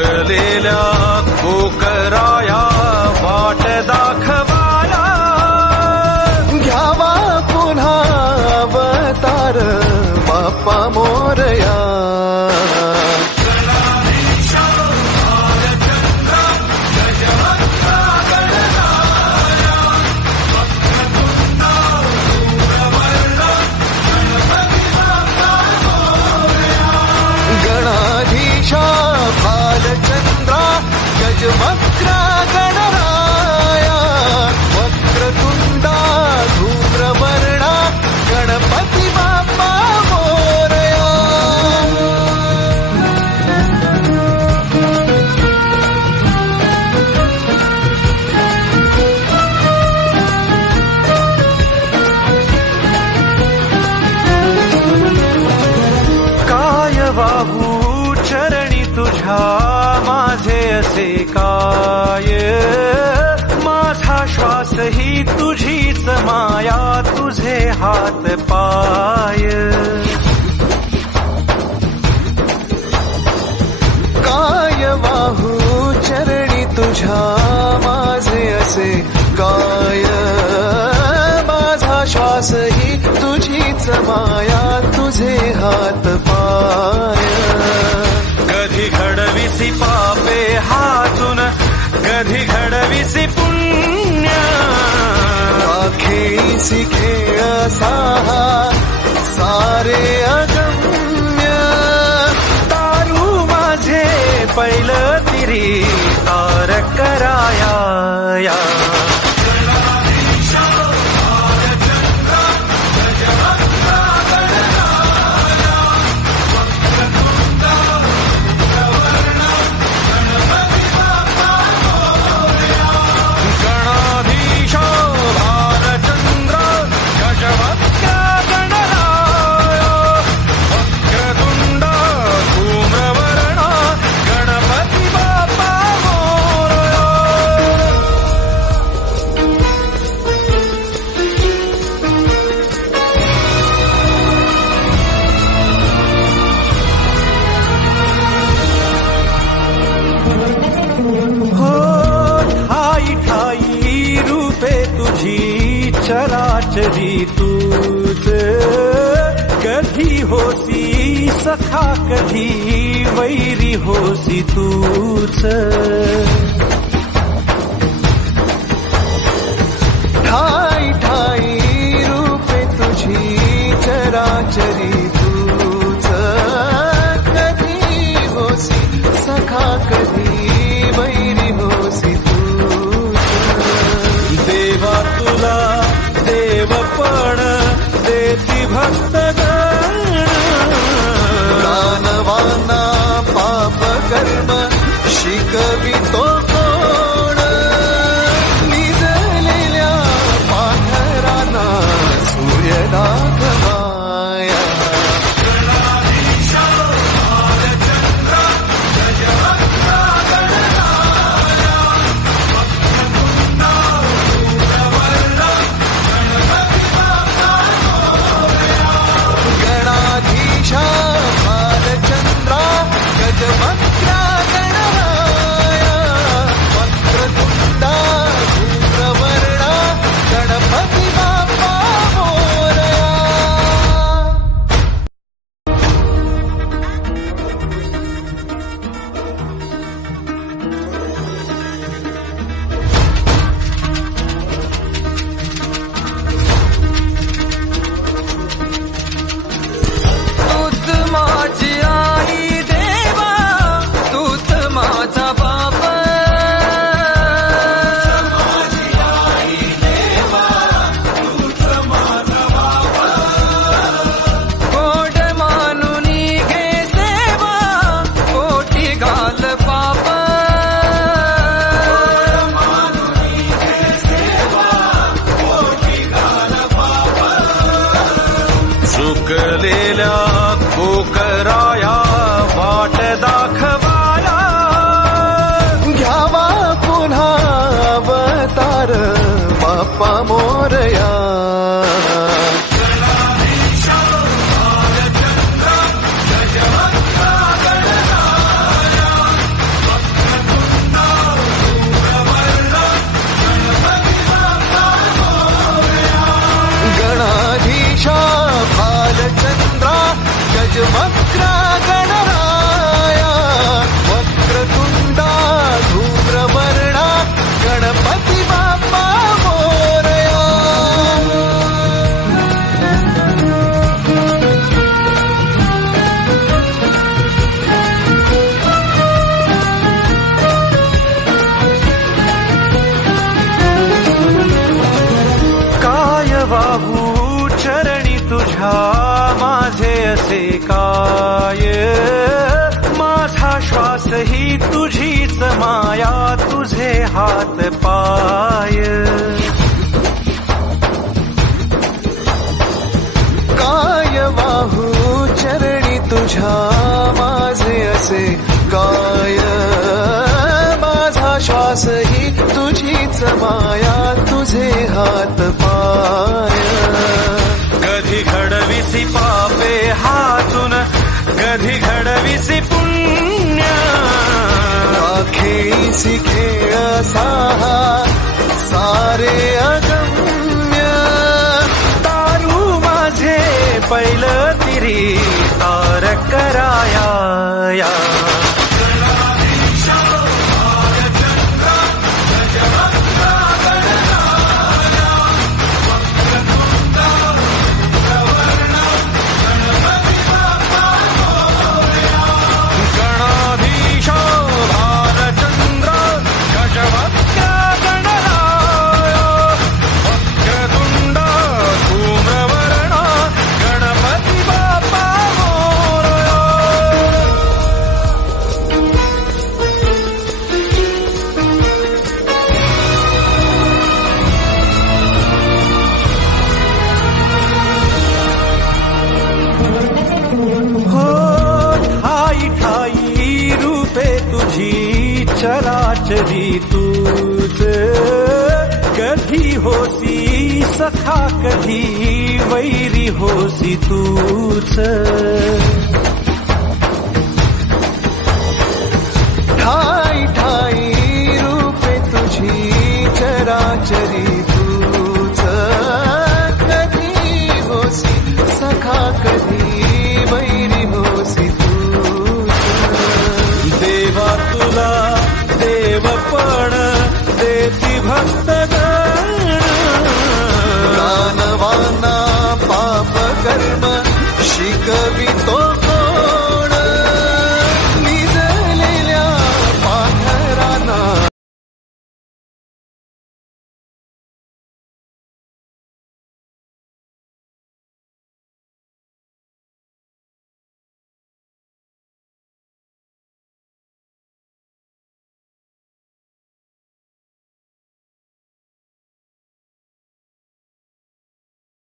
थकलेल्या कोकराया वाट दाखवाया, घ्यावा पुन्हा अवतार बाप्पा मोरया. गणाधीशा भालचंद्रा गजवक्रा गणराया, वक्रतुंडा धूम्रवर्णा गणपती बाप्पा मोरया. काय वाहू चरणी तुझ्या माझे असे काय, माझा श्वास ही तुझीच माया, तुझे हात पाय. काय वाहू चरणी तुझ्या माझे असे काय, माझा श्वास ही तुझीच माया, तुझे हात पाय. कधी घडविसी पापे हातून, कधी घडविसी पुण्य, राखेसी खेळ साहा सारे अगम्य. तारू माझे पहिलं तिरी तार कराया या. चराचरी तूच, कधी होसी सखा कधी वैरी होसी तूच. ठाई ठाई रूपे तुझी चराचरी तूच, कधी होसी सखा कधी वैरी होसी तूच. देवा तुला देवपण देती भक्तगण, दानवाना पाप कर्म शिकवितो कोण, निजलेल्या पाखरात काय माझा श्वास ही तुझीच माया तुझे हात पाय काय वाहू चरणी तुझ्या माझे असे काय माझा श्वास ही तुझीच माया तुझे हात पाय कधी घडविसी पापे हातून कधी घडविसी पुण्य खेळीसी खेळ साहा सारे अगम्य तारू माझे पहिलं तिरी तार कराया चराचरी तूच कधी होसी सखा कधी वैरी होसी तूच